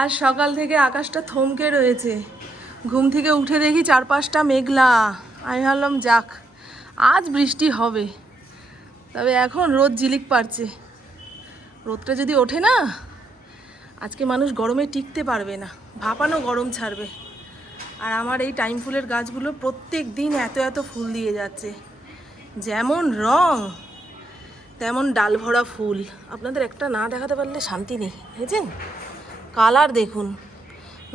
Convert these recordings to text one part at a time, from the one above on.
আজ সকাল থেকে আকাশটা থমকে রয়েছে। ঘুম থেকে উঠে দেখি চারপাশটা মেঘলা। আমি ভাবলাম যাক আজ বৃষ্টি হবে, তবে এখন রোদ ঝিলিক পারছে। রোদটা যদি ওঠে না, আজকে মানুষ গরমে টিকতে পারবে না, ভাপানো গরম ছাড়বে। আর আমার এই টাইম ফুলের গাছগুলো প্রত্যেক দিন এত এত ফুল দিয়ে যাচ্ছে, যেমন রং তেমন ডাল ভরা ফুল। আপনাদের একটা না দেখাতে পারলে শান্তি নেই। দেখেছেন কালার দেখুন,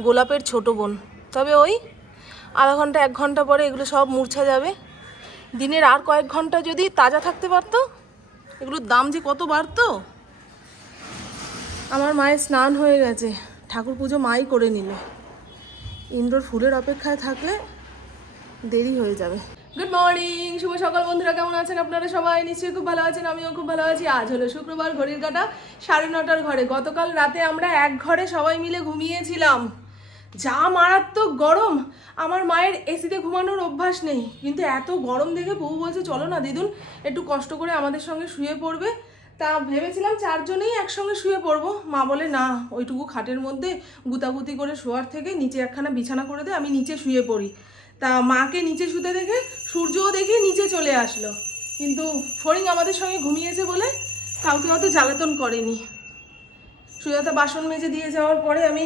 গোলাপের ছোট বোন। তবে ওই আধা ঘন্টা 1 ঘন্টা পরে এগুলো সব মূর্ছা যাবে। দিনের আর কয়েক ঘন্টা যদি তাজা থাকতে পারতো, এগুলোর দাম যে কত বাড়তো। আমার মায়ের স্নান হয়ে গেছে, ঠাকুর পুজো মাই করে নিল। ইনডোর ফুলের অপেক্ষায় থাকলে দেরি হয়ে যাবে। গুড মর্নিং, শুভ সকাল বন্ধুরা, কেমন আছেন আপনারা? সবাই নিশ্চয়ই খুব ভালো আছেন, আমিও খুব ভালো আছি। আজ হলো শুক্রবার, ঘড়ির কাঁটা 9:30 ঘরে। গতকাল রাতে আমরা এক ঘরে সবাই মিলে ঘুমিয়েছিলাম। যা মারাত্মক গরম! আমার মায়ের এসিতে ঘুমানোর অভ্যাস নেই, কিন্তু এত গরম দেখে বউ বলছে চলো না দিদুন একটু কষ্ট করে আমাদের সঙ্গে শুয়ে পড়বে। তা ভেবেছিলাম 4 জনেই একসঙ্গে শুয়ে পড়বো। মা বলে না, ওইটুকু খাটের মধ্যে গুতাগুতি করে শোয়ার থেকে নিচে একখানা বিছানা করে দে, আমি নিচে শুয়ে পড়ি। তা মাকে নিচে শুতে দেখে সূর্যও দেখে নিচে চলে আসলো। কিন্তু ফড়িং আমাদের সঙ্গে ঘুমিয়েছে বলে কাউকে অত জ্বালাতন করেনি। সুজাতা বাসন মেজে দিয়ে যাওয়ার পরে আমি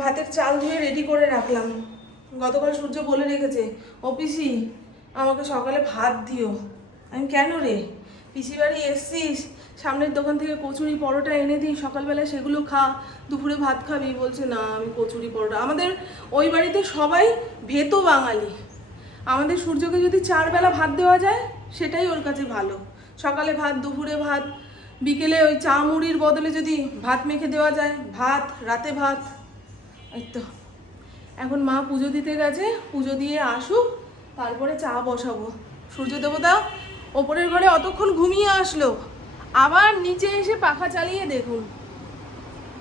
ভাতের চাল ধুয়ে রেডি করে রাখলাম। গতকাল সূর্য বলে রেখেছে, ও পিসি আমাকে সকালে ভাত দিও। আমি কেন রে, পিসি বাড়ি এসছিস, সামনের দোকান থেকে কচুরি পরোটা এনে দিই, সকালবেলা সেগুলো খা, দুপুরে ভাত খাবি। বলছে না, আমি কচুরি পরোটা। আমাদের ওই বাড়িতে সবাই ভেতো বাঙালি। আমাদের সূর্যকে যদি 4 বেলা ভাত দেওয়া যায় সেটাই ওর কাছে ভালো। সকালে ভাত, দুপুরে ভাত, বিকেলে ওই চা মুড়ির বদলে যদি ভাত মেখে দেওয়া যায়, ভাত, রাতে ভাত। এই তো এখন মা পুজো দিতে গেছে, পুজো দিয়ে আসুক তারপরে চা বসাবো। সূর্য দেবতা ওপরের ঘরে অতক্ষণ ঘুমিয়ে আসলো, আবার নিচে এসে পাখা চালিয়ে দেখুন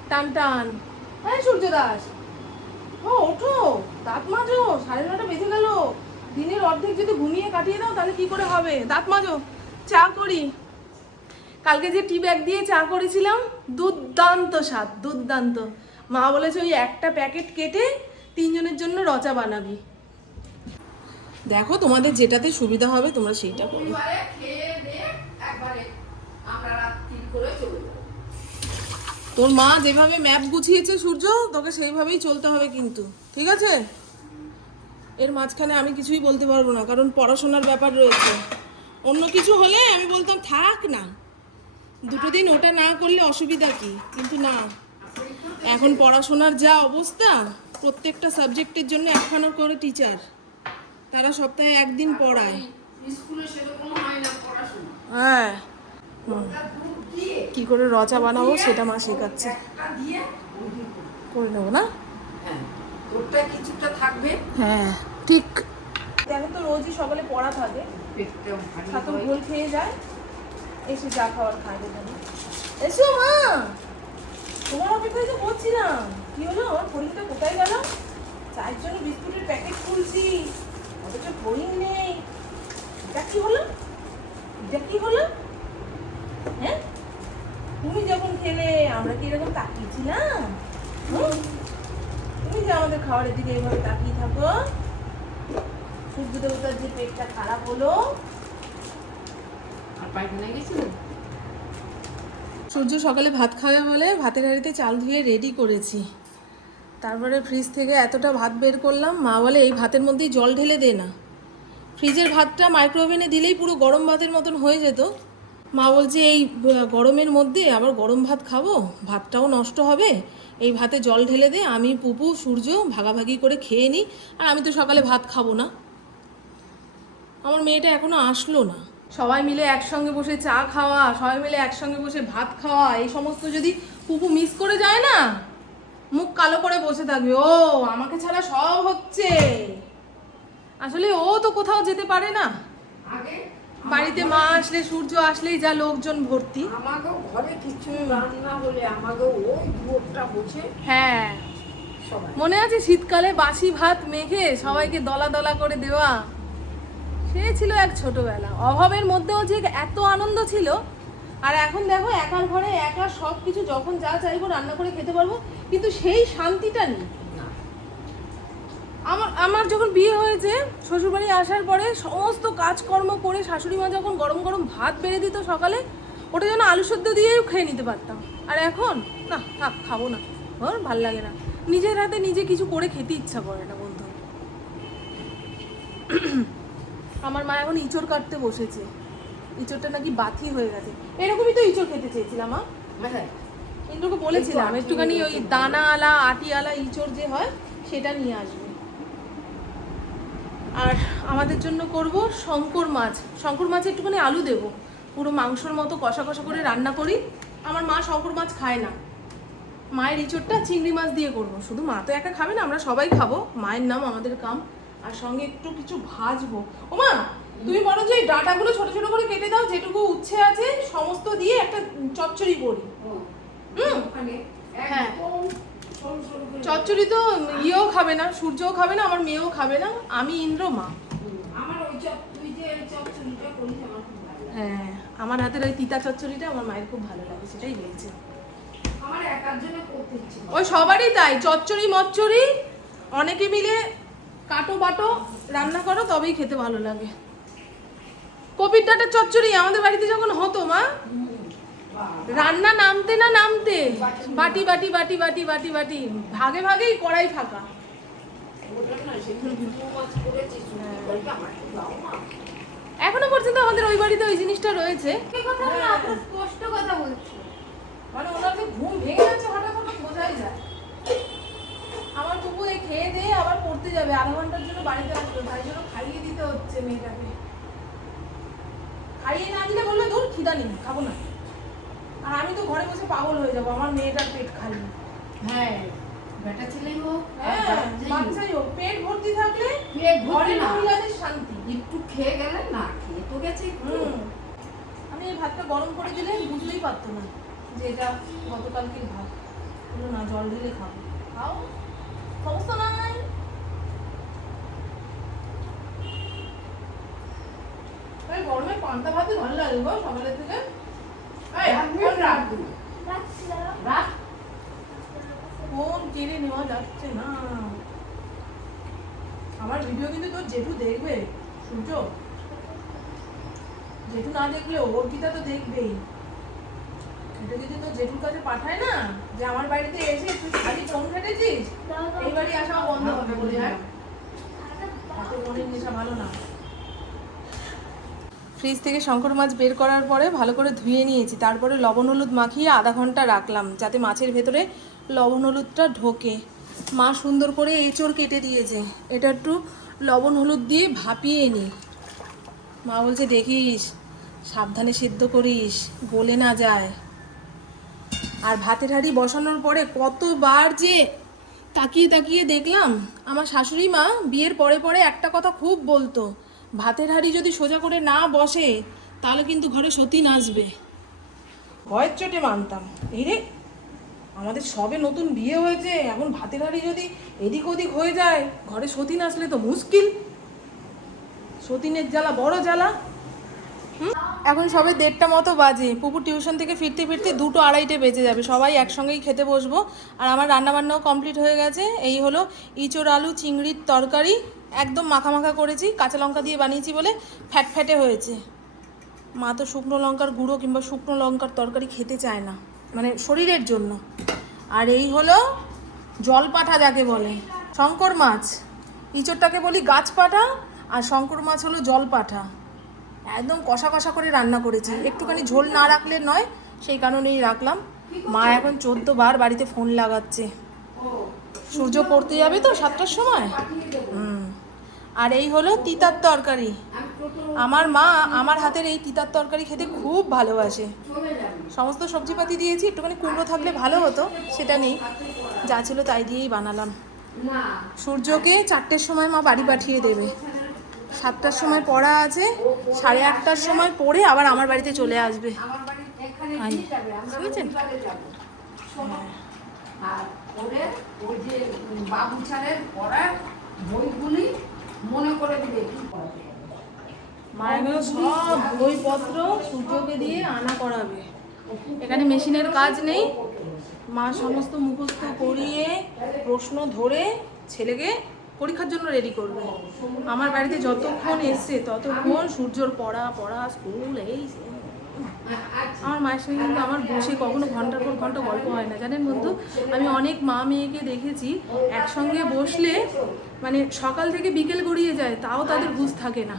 টান টান। হ্যাঁ সূর্য দাস, ও ওঠো, দাঁত মাজো, 9:30 বেজে গেল। দিনের অর্ধেক যদি ঘুমিয়ে কাটিয়ে দাও তাহলে কি করে হবে? দাঁত মাজো, চা করি। কালকে যে টি ব্যাগ দিয়ে চা করেছিলাম, দুর্দান্ত স্বাদ, দুর্দান্ত। মা বলেছে ওই একটা প্যাকেট কেটে 3 জনের জন্য রচা বানাবি। দেখো তোমাদের যেটাতে সুবিধা হবে তোমরা সেইটা করো। তোর মা যেভাবে ম্যাপ গুছিয়েছে সূর্য, তোকে সেইভাবেই চলতে হবে কিন্তু, ঠিক আছে? এর মাঝখানে আমি কিছুই বলতে পারবো না, কারণ পড়াশোনার ব্যাপার রয়েছে। অন্য কিছু হলে আমি বলতাম থাক না, 2 দিন ওটা না করলে অসুবিধা কি, কিন্তু না, এখন পড়াশোনার যা অবস্থা, প্রত্যেকটা সাবজেক্টের জন্য একখানা করে টিচার, তারা সপ্তাহে 1 দিন পড়ায়। হ্যাঁ, কি করে রচা বানাবো সেটা মা শেখাচ্ছে, করে নেবো না? হ্যাঁ ঠিক। দেখো তো রোজই সকালে পড়া থাকে, ছাতর ঘোল খেয়ে যায়, এসে যা খাওয়ার খায়। এসো মা, তোমার অপেক্ষায় তো করছিলাম। কি হলো, আমার ফড়িংটা কোথায় গেল? চায়ের জন্য বিস্কুটের প্যাকেট খুলছি, অথচ ফড়িং নেই। এটা কি হলো, এটা কি হলো? হ্যাঁ, তুমি যখন খেলে আমরা কি এরকম তাকিয়েছিলাম? তুমি যে আমাদের খাবারের দিকে এইভাবে তাকিয়ে থাকো। সূর্য দেবতার যে পেটটা খারাপ হলো। আর পায়খানা গেছিল। সূর্য সকালে ভাত খাবে বলে ভাতের হাঁড়িতে চাল ধুয়ে রেডি করেছি। তারপরে ফ্রিজ থেকে এতটা ভাত বের করলাম। মা বলে এই ভাতের মধ্যেই জল ঢেলে দে না। ফ্রিজের ভাতটা মাইক্রোওভেনে দিলেই পুরো গরম ভাতের মতন হয়ে যেত। মা বলছে এই গরমের মধ্যে আবার গরম ভাত খাবো, ভাতটাও নষ্ট হবে, এই ভাতে জল ঢেলে দে, আমি পুপু সূর্য ভাগাভাগি করে খেয়ে নিই। আর আমি তো সকালে ভাত খাবো না। আমার মেয়েটা এখনো আসলো না। সবাই মিলে একসঙ্গে বসে চা খাওয়া, সবাই মিলে একসঙ্গে বসে ভাত খাওয়া, এই সমস্ত যদি পুপু মিস করে যায় না, মুখ কালো করে বসে থাকবে। ও আমাকে ছাড়া সব হচ্ছে। আসলে ও তো কোথাও যেতে পারে না। বাড়িতে মা আসলে, সূর্য আসলেই যা লোকজন ভর্তি। আমাকেও ঘরে কিছু রান্না বলে আমাকেও ওই দুটা বসে। হ্যাঁ মনে আছে শীতকালে বাসি ভাত মেখে সবাইকে দলা দলা করে দেওয়া, সে ছিল এক ছোটবেলা। অভাবের মধ্যেও যে এত আনন্দ ছিল আর এখন দেখো একার ঘরে একা সব কিছু যখন যা চাইবো রান্না করে খেতে পারবো, কিন্তু সেই শান্তিটা নেই। আমার যখন বিয়ে হয়েছে শ্বশুরবাড়ি আসার পরে সমস্ত কাজকর্ম করে শাশুড়ি মা যখন গরম গরম ভাত বেড়ে দিত সকালে, ওটা যেন আলু সেদ্ধ দিয়েও খেয়ে নিতে পারতাম। আর এখন না, থাক, খাবো না, ভাল লাগে না, নিজের হাতে নিজে কিছু করে খেতে ইচ্ছা করে না বন্ধু। আমার মা এখন ইঁচড় কাটতে বসেছে, ইঁচড়টা নাকি বাতি হয়ে গেছে। এরকমই তো ইঁচড় খেতে চেয়েছিলাম মা, ইন্দ্রকে বলেছিলাম একটুখানি ওই দানা আলা আটি আলা ইঁচড় যে হয় সেটা নিয়ে আসবে। আর আমাদের জন্য করব শঙ্কর মাছ। শঙ্কর মাছে একটুখানি আলু দেবো, পুরো মাংসর মতো কষা কষা করে রান্না করি। আমার মা শঙ্কর মাছ খায় না, মায়ের ইঁচড়টা চিংড়ি মাছ দিয়ে করবো। শুধু মা তো একা খাবে না, আমরা সবাই খাবো, মায়ের নাম আমাদের কাম। আর সঙ্গে একটু কিছু ভাজবো। ও মা, তুমি বলো যে এই ডাঁটাগুলো ছোট ছোট করে কেটে দাও, যেটুকু উচ্ছে আছে সমস্ত দিয়ে একটা চচ্চড়ি করি। হ্যাঁ, চচ্চড়ি তো ইয়েও খাবে না, সূর্যও খাবে না, আমার মেয়েও খাবে না, আমি ইন্দ্র মা। হ্যাঁ, আমার হাতের ওই তিতা চচ্চড়িটা আমার মায়ের খুব ভালো লাগে, সেটাই বলছে। ওই সবারই তাই, চচ্চড়ি মচ্চড়ি অনেকে মিলে কাটো বাটো রান্না করো তবেই খেতে ভালো লাগে। কপির ডাঁটার চচ্চড়ি আমাদের বাড়িতে যখন হতো মা, রান্না নামতে না নামতে বাটি বাটি বাটি বাটি বাটি বাটি ভাগে ভাগেই কড়াই ফাঁকা। এখনো পর্যন্ত আমাদের ওই বাড়িতে ওই জিনিসটা রয়েছে। স্পষ্ট কথা বলছি, মানে ওনার যে ঘুম ভেঙে যাচ্ছে হঠাৎ হঠাৎ বোঝাই যায়। আমার টুকু এই খেয়ে দিয়ে আবার পড়তে যাবে, আধা ঘন্টার জন্য বাড়িতে আসবে, তাই জন্য খাইয়ে দিতে হচ্ছে মেয়েটাকে। খাইয়ে না দিলে বলবে দূর খিদা নেই, খাবো না। আর আমি তো ঘরে বসে পাগল হয়ে যাবো, আমার মেয়েটার পেট খালি। হ্যাঁ, বেটা ছেলেই হোক, বাচ্চাই হোক, পেট ভর্তি থাকলে পেট ঘরে ভর্তি না, মহিলাদের শান্তি। একটু খেয়ে গেলে না, খেয়ে তো গেছে একটু। আমি এই ভাতটা গরম করে দিলে বুঝতেই পারতো না যে এটা গতকালকের ভাত। বললো না, জল ঢেলে খাবো। খাও, সমস্যা নাই। গরমে পান্তা ভাতই ভালো লাগে গো সকালের থেকে। ফোন কেড়ে নেওয়া যাচ্ছে না। আমার ভিডিও কিন্তু তোর জেঠু দেখবে, সূর্য। জেঠু না দেখলে অর্পিতা তো দেখবেই। এটা যদি তোর জেঠুর কাছে পাঠায় না যে আমার বাড়িতে এসে তুই খালি ফোন ঘেটেছিস, এই বাড়ি আসা বন্ধ হবে বলে। হ্যাঁ, তাতে মনের নেশা ভালো না। ফ্রিজ থেকে শঙ্কর মাছ বের করার পরে ভালো করে ধুয়ে নিয়েছি, তারপরে লবণ হলুদ মাখিয়ে আধা ঘন্টা রাখলাম যাতে মাছের ভেতরে লবণ হলুদটা ঢোকে। মা সুন্দর করে এঁচড় কেটে দিয়েছে, এটা একটু লবণ হলুদ দিয়ে ভাপিয়ে নিই। মা বলছে দেখিস সাবধানে সিদ্ধ করিস, গলে না যায়। আর ভাতের হাঁড়ি বসানোর পরে কতবার যে তাকিয়ে তাকিয়ে দেখলাম। আমার শাশুড়ি মা বিয়ের পরে পরে একটা কথা খুব বলতো, ভাতের হাঁড়ি যদি সোজা করে না বসে তাহলে কিন্তু ঘরে সতীন আসবে। ভয়ের চোটে মানতাম। এই রে, আমাদের সবে নতুন বিয়ে হয়েছে, এখন ভাতের হাঁড়ি যদি এদিক ওদিক হয়ে যায় ঘরে সতীন আসলে তো মুশকিল। সতীনের জ্বালা বড় জ্বালা। এখন সবে 1:30 মতো বাজে, পুকুর টিউশন থেকে ফিরতে ফিরতে 2টো 2:30 বেজে যাবে। সবাই একসঙ্গেই খেতে বসবো। আর আমার রান্নাবান্নাও কমপ্লিট হয়ে গেছে। এই হলো ইঁচড় আলু চিংড়ির তরকারি, একদম মাখা মাখা করেছি, কাঁচা লঙ্কা দিয়ে বানিয়েছি বলে ফ্যাট ফ্যাটে হয়েছে। মা তো শুকনো লঙ্কার গুঁড়ো কিংবা শুকনো লঙ্কার তরকারি খেতে চায় না, মানে শরীরের জন্য। আর এই হলো জলপাঠা যাকে বলে, শঙ্কর মাছ। ইঁচড়টাকে বলি গাছপাঠা, আর শঙ্কর মাছ হলো জলপাঠা। একদম কষা কষা করে রান্না করেছি, একটুখানি ঝোল না রাখলে নয়, সেই কারণেই রাখলাম। মা এখন 14 বার বাড়িতে ফোন লাগাচ্ছে। সূর্য পড়তে যাবে তো 7টার সময়। আর এই হলো তিতার তরকারি। আমার মা আমার হাতের এই তিতার তরকারি খেতে খুব ভালোবাসে। সমস্ত সবজিপাতি দিয়েছি, একটুখানি কুমড়ো থাকলে ভালো হতো, সেটা নেই, যা ছিল তাই দিয়েই বানালাম। সূর্যকে 4টের সময় মা বাড়ি পাঠিয়ে দেবে, 7টার সময় পড়া আছে, 8:30টার সময় পড়ে আবার আমার বাড়িতে চলে আসবে। শুনেছেন? আর ওরে ওই যে বাবু ছাড়ের পড়ার বইগুলি মনে করে দিবে কি পড়াবে। মায়ের সব বইপত্র সূর্যকে দিয়ে আনা করাবে। এখানে মেশিনের কাজ নেই, মা সমস্ত মুখস্থ করিয়ে প্রশ্ন ধরে ছেলেকে পরীক্ষার জন্য রেডি করবে। আমার বাড়িতে যতক্ষণ এসছে ততক্ষণ সূর্যর পড়া স্কুল এই আমার মায়ের সঙ্গে কিন্তু আমার বসে কখনো ঘন্টার পর ঘন্টা গল্প হয় না, জানেন বন্ধু। আমি অনেক মা মেয়েকে দেখেছি একসঙ্গে বসলে মানে সকাল থেকে বিকেল গড়িয়ে যায়, তাও তাদের বুঝ থাকে না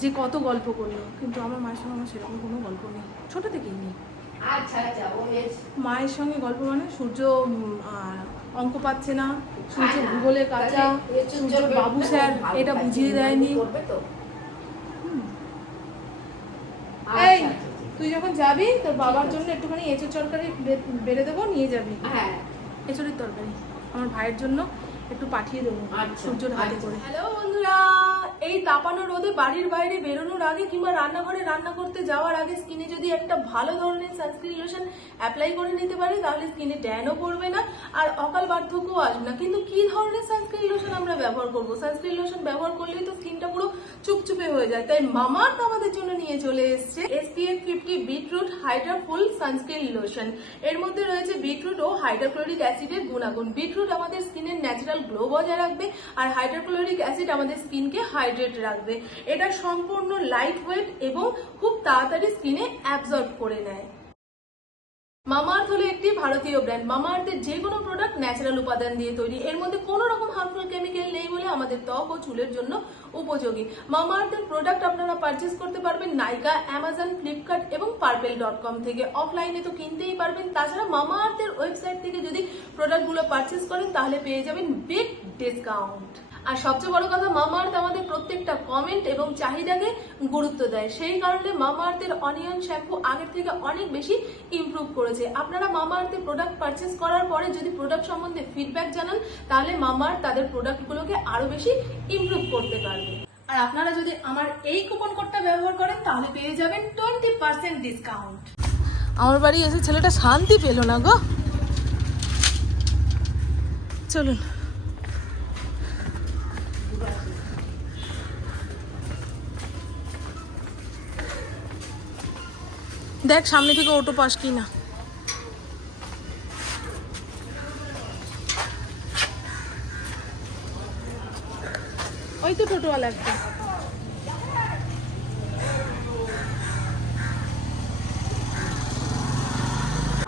যে কত গল্প করলো। কিন্তু আমার মায়ের সঙ্গে আমার সেরকম কোনো গল্প নেই, ছোট থেকেই নেই। মায়ের সঙ্গে গল্প মানে সূর্য অঙ্ক পাচ্ছে না, সূর্য ভূগোলে কাঁচা, সূর্যর বাবু স্যার এটা বুঝিয়ে দেয়নি। এই তুই যখন যাবি তোর বাবার জন্য একটুখানি এঁচোড় তরকারি বেড়ে দেবো, নিয়ে যাবি। হ্যাঁ, এঁচোড়ের তরকারি আমার ভাইয়ের জন্য একটু পাঠিয়ে দেবো সূর্যর হাতে করে। হ্যালো বন্ধুরা, এই তাপানো রোদে বাড়ির বাইরে বেরোনোর আগে কিংবা রান্নাঘরে রান্না করতে যাওয়ার আগে স্কিনে যদি একটা ভালো ধরনের সানস্ক্রিন লোশন অ্যাপ্লাই করে নিতে পারি তাহলে স্কিনে ট্যানও পড়বে না আর অকাল বার্ধক্যও আসবে না। কিন্তু কি ধরনের সানস্ক্রিন লোশন আমরা ব্যবহার করবো? সানস্ক্রিন লোশন ব্যবহার করলেই তো স্কিনটা পুরো চুপচুপে হয়ে যায়, তাই মামাআর্থ আমাদের জন্য নিয়ে চলে এসেছে SPF 50 বিটরুট হাইড্রা ফুল সানস্ক্রিন লোশন। এর মধ্যে রয়েছে বিটরুট ও হাইড্রোক্লোরিক অ্যাসিডের গুণাগুণ। বিটরুট আমাদের স্কিনের ন্যাচারাল গ্লো বজায় রাখবে আর হাইড্রোক্লোরিক অ্যাসিড আমাদের স্কিনকে হাইড্রেট রাখবে। এটা সম্পূর্ণ লাইট ওয়েট এবং খুব তাড়াতাড়ি স্কিনে অ্যাবজর্ব করে নেয়। মামাআর্থ হলো একটি ভারতীয় ব্র্যান্ড। মামাআর্থের যে কোনো প্রোডাক্ট ন্যাচারাল উপাদান দিয়ে তৈরি, এর মধ্যে কোনো রকম হার্মফুল কেমিক্যাল নেই বলে আমাদের ত্বক ও চুলের জন্য উপযোগী। মামাআর্থের প্রোডাক্ট আপনারা পারচেস করতে পারবেন নাইকা, অ্যামাজন, ফ্লিপকার্ট এবং পার্পেল.com থেকে। অফলাইনে তো কিনতেই পারবেন, তাছাড়া মামাআর্থের ওয়েবসাইট থেকে যদি প্রোডাক্টগুলো পারচেস করেন তাহলে পেয়ে যাবেন বিগ ডিসকাউন্ট। আর সবচেয়ে বড় কথা, মামাআর্থ আমাদের প্রত্যেকটা কমেন্ট এবং চাহিদাকে গুরুত্ব দেয়, সেই কারণে মামাআর্থের অনিয়ন শ্যাম্পু আগের থেকে অনেক বেশি ইমপ্রুভ করেছে। আপনারা মামাআর্থের প্রোডাক্ট পারচেস করার পরে যদি প্রোডাক্ট সম্বন্ধে ফিডব্যাক জানান তাহলে মামাআর্থ তাদের প্রোডাক্টগুলোকে আরো বেশি ইমপ্রুভ করতে পারবে। আর আপনারা যদি আমার এই কুপন কোডটা ব্যবহার করেন তাহলে পেয়ে যাবেন 20% ডিসকাউন্ট। আমার বাড়ি এসে ছেলেটা শান্তি পেল না গো। চলুন দেখ সামনে থেকে অটো পাস কিনা। ওই তো টোটোওয়ালা একটা।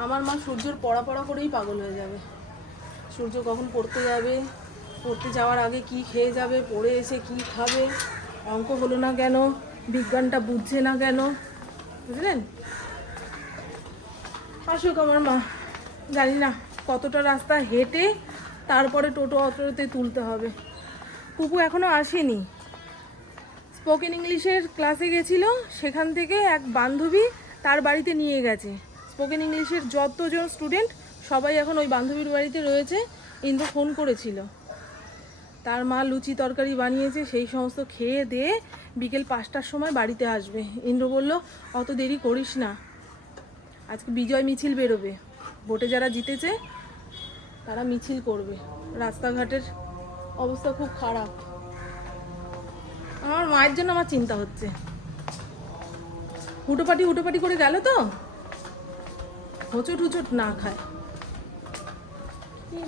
আমার মা সূর্যের পড়া করেই পাগল হয়ে যাবে। সূর্য কখন পড়তে যাবে, পড়তে যাওয়ার আগে কি খেয়ে যাবে, পড়ে এসে কি খাবে, অঙ্ক হলো না কেন, বিজ্ঞানটা বুঝছে না কেন, বুঝলেন। আসুক আমার মা, জানি না কতটা রাস্তা হেঁটে তারপরে অটোতে তুলতে হবে। পুপু এখনো আসেনি, স্পোকেন ইংলিশের ক্লাসে গেছিল, সেখান থেকে এক বান্ধবী তার বাড়িতে নিয়ে গেছে। স্পোকেন ইংলিশের যতজন স্টুডেন্ট সবাই এখন ওই বান্ধবীর বাড়িতে রয়েছে। ইন্দ্র ফোন করেছিল, তার মা লুচি তরকারি বানিয়েছে, সেই সমস্ত খেয়ে দিয়ে বিকেল 5টার সময় বাড়িতে আসবে। ইন্দ্র বলল অত দেরি করিস না, আজকে বিজয় মিছিল বেরোবে, ভোটে যারা জিতেছে তারা মিছিল করবে। রাস্তাঘাটের অবস্থা খুব খারাপ। আমার মায়ের জন্য আমার চিন্তা হচ্ছে। হুটোপাটি করে গেল তো, হোঁচট না খায়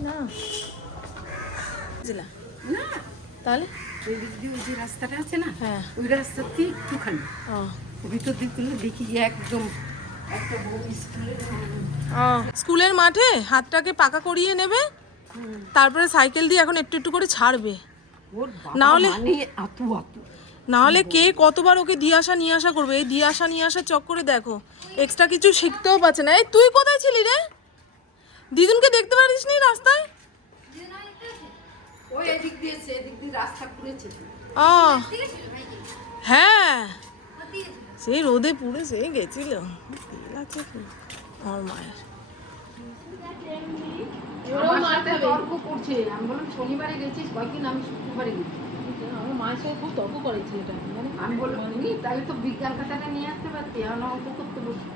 না না তাহলে ওই দিক দিয়ে ওই যে রাস্তাটা আছে না, হ্যাঁ ওই রাস্তার থেকে একটুখানি ভিতর দিক তুলে দেখি একদম একটা বড় স্কুলের মাঠে হাতটাকে পাকা করিয়ে নেবে, তারপরে সাইকেল দিয়ে এখন একটু করে ছাড়বে। না হলে কে কতবার ওকে দিয়ে আসা করবে। এই দিয়ে আসা চক্করে দেখো এক্সট্রা কিছু শিখতেও পারছে না। এই তুই কোথায় ছিলি রে? দিদুনকে দেখতে পারিস নি রাস্তায়? ওই এদিক দিয়ে রাস্তা খুঁড়েছে। হ্যাঁ সেই রোদে পুড়ে সে গেছিল। আছে কি আমার মায়ের আমার সাথে তর্ক করছে। আমি বললাম শনিবারে গেছিস, কয়েকদিন আমি শুক্রবারে গেছি। আমার মায়ের সাথে খুব তর্ক করেছিল এটা। আমি বললাম তুমি তাই তো বিজ্ঞান খাতাটা নিয়ে আসতে পারতি, আমরা অঙ্ক করতে বসি।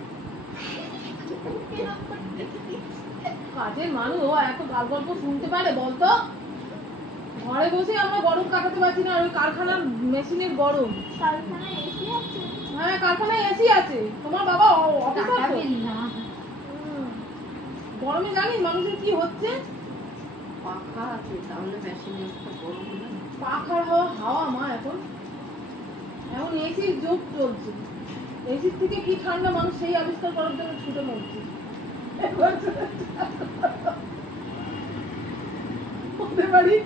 কাজের মানুষ ও এত গাল গল্প শুনতে পারে বলতো? ঘরে বসে আমরা গরম কাটাতে পারছি না, ওই কারখানার মেশিনের গরম। হ্যাঁ কারখানায় এসি আছে, তোমার বাবা অফিসার টাকা তো। বিল না, গরমে জানিস মানুষের কি হচ্ছে। পাখা আছে তাহলে মেশিনে একটা গরম হলে পাখার হাওয়া মা এখন এসির যুগ চলছে। এসির থেকে কি ঠান্ডা মানুষ সেই আবিষ্কার করার জন্য ছুটে মরছে। বলতে পারি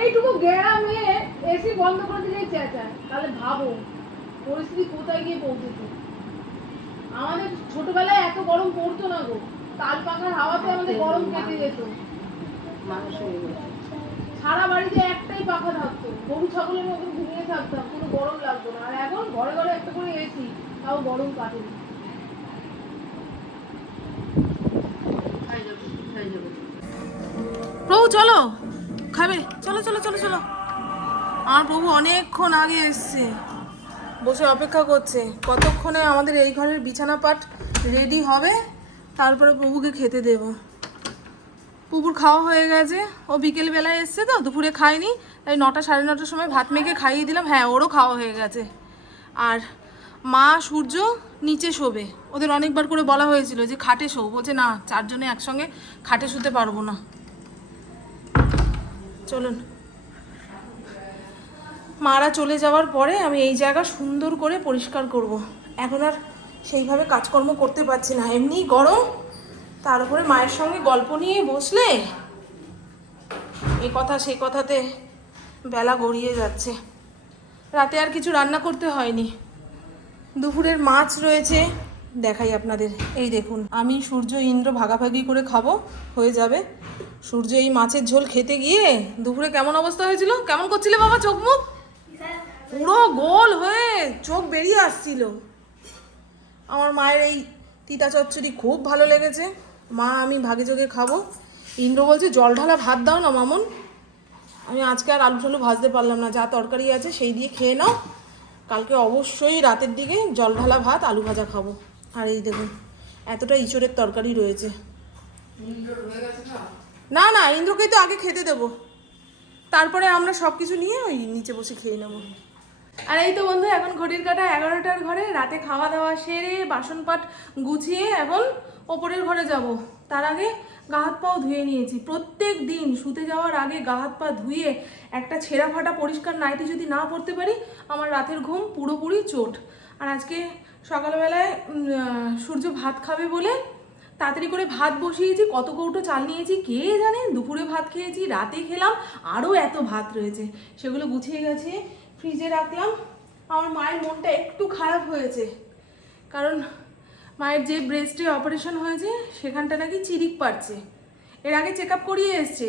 এইটুকু গ্রামে এসি বন্ধ করে দিলেই চেঁচায়, তাহলে ভাবো পরিস্থিতি কোথায় গিয়ে পৌঁছেছে। আমাদের ছোটবেলায় এত গরম পড়তো না গো, তাল পাখার হাওয়াতে আমাদের গরম কেটে যেত। মানুষ হয়ে গেছে। সারা বাড়িতে একটাই পাখা থাকতো, গরু ছাগলের মতন ঘুমিয়ে থাকতাম, কোনো গরম লাগতো না। আর এখন ঘরে ঘরে একটা করে এসি, তাও গরম কাটে না। প্রভু চলো খাবে, চলো চলো চলো চলো। আমার প্রভু অনেকক্ষণ আগে এসছে, বসে অপেক্ষা করছে কতক্ষণে আমাদের এই ঘরের বিছানা পাট রেডি হবে, তারপরে প্রভুকে খেতে দেব। পুকুর খাওয়া হয়ে গেছে, ও বিকেল বেলায় এসছে তো, দুপুরে খায়নি, তাই 9টা সাড়ে 9টার সময় ভাত মেখে খাইয়ে দিলাম। হ্যাঁ ওরও খাওয়া হয়ে গেছে। আর মা সূর্য নিচে শোবে, ওদের অনেকবার করে বলা হয়েছিল যে খাটে শো, বলছে না 4 জনে একসঙ্গে খাটে শুতে পারবো না। চলুন, মারা চলে যাওয়ার পরে আমি এই জায়গা সুন্দর করে পরিষ্কার করব। এখন আর সেইভাবে কাজকর্ম করতে পারছি না, এমনিই গরম, তার উপরে মায়ের সঙ্গে গল্প নিয়ে বসলে এই কথা সেই কথাতে বেলা গড়িয়ে যাচ্ছে। রাতে আর কিছু রান্না করতে হয়নি, দুপুরের মাছ রয়েছে, দেখাই আপনাদের। এই দেখুন, আমি সূর্য ইন্দ্র ভাগাভাগি করে খাবো, হয়ে যাবে। সূর্য এই মাছের ঝোল খেতে গিয়ে দুপুরে কেমন অবস্থা হয়েছিল, কেমন করছিলে বাবা চোখ মুখ, পুরো গোল হয়ে চোখ বেরিয়ে আসছিল। আমার মায়ের এই তিতা চচ্চড়ি খুব ভালো লেগেছে, মা আমি ভাগে যোগে খাবো। ইন্দ্র বলছে জল ঢালা ভাত দাও না মামুন। আমি আজকে আর আলু টালু ভাজতে পারলাম না, যা তরকারি আছে সেই দিয়ে খেয়ে নাও, কালকে অবশ্যই রাতের দিকে জল ঢালা ভাত আলু ভাজা খাবো। আর এই দেখুন এতটা ইঁচড়ের তরকারি রয়েছে। না না ইন্দ্রকেই তো আগে খেতে দেবো, তারপরে আমরা সব কিছু নিয়ে ওই নিচে বসে খেয়ে নেবো। আর এই তো বন্ধু, এখন ঘড়ির কাঁটা 11টার ঘরে, রাতে খাওয়া দাওয়া সেরে বাসনপাট গুছিয়ে এখন ওপরের ঘরে যাব। তার আগে গা হাত পাও ধুয়ে নিয়েছি। প্রত্যেক দিন শুতে যাওয়ার আগে গা হাত পা ধুয়ে একটা ছেঁড়া ফাটা পরিষ্কার নাইটি যদি না পরতে পারি, আমার রাতের ঘুম পুরোপুরি চোট। আর আজকে সকালবেলায় সূর্য ভাত খাবে বলে তাড়াতাড়ি করে ভাত বসিয়েছি, কত কৌটো চাল নিয়েছি কে জানে, দুপুরে ভাত খেয়েছি, রাতে খেলাম, আরও এত ভাত রয়েছে, সেগুলো গুছিয়ে গেছে ফ্রিজে রাখলাম। আমার মায়ের মনটা একটু খারাপ হয়েছে, কারণ মায়ের যে ব্রেস্টে অপারেশন হয়েছে সেখানটা নাকি চিরিক পাচ্ছে। এর আগে চেক আপ করিয়ে এসছে,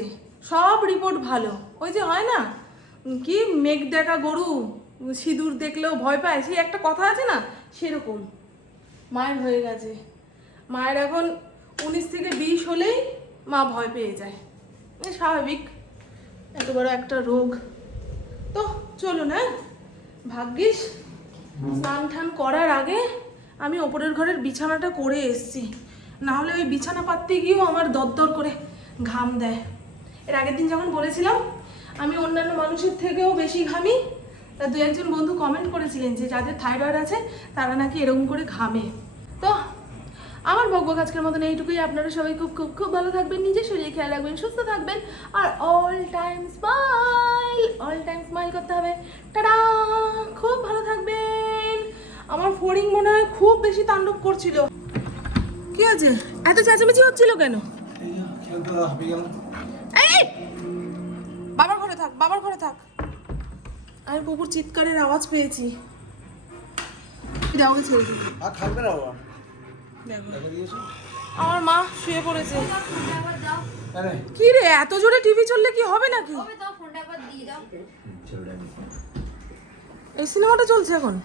সব রিপোর্ট ভালো। ওই যে হয় না কি মেঘ দেখা গরু সিঁদুর দেখলেও ভয় পায়, সেই একটা কথা আছে না, সেরকম মায়ের হয়ে গেছে। মায়ের এখন 19 থেকে 20 হলেই মা ভয় পেয়ে যায়, স্বাভাবিক, এত বড় একটা রোগ। তো চলুন, হ্যাঁ ভাগ্যিস স্নান টান করার আগে আমি ওপরের ঘরের বিছানাটা করে এসছি, না হলে ওই বিছানা পাততে গিয়েও আমার দরদর করে ঘাম দেয়। এর আগের দিন যখন বলেছিলাম আমি অন্যান্য মানুষের থেকেও বেশি ঘামি, তা 2-1 বন্ধু কমেন্ট করেছিলেন যে যাদের থাইরয়েড আছে তারা নাকি এরকম করে ঘামে। তো আমার বকবক আজকের মতন এইটুকুই। আপনারা সবাই খুব খুব খুব ভালো থাকবেন, নিজের শরীরে খেয়াল রাখবেন, সুস্থ থাকবেন, আর অল টাইম স্মাইল করতে হবে। টাটা, খুব ভালো থাকবেন। আমার ফড়িং মনে হয় খুব বেশি তাণ্ডব করছিল। কি আছে এত চেঁচামেচি হচ্ছিল কেন? এই বাবার ঘরে থাক, বাবার ঘরে থাক। আমি কুকুর চিৎকারের আওয়াজ পেয়েছি, দাওকে ছেড়ে দিই। আর থাকবে না বাবা। আমার মা শুয়ে পড়েছে। কি রে এত জোরে টিভি চললে কি হবে নাকি? এই সিনেমাটা চলছে এখন।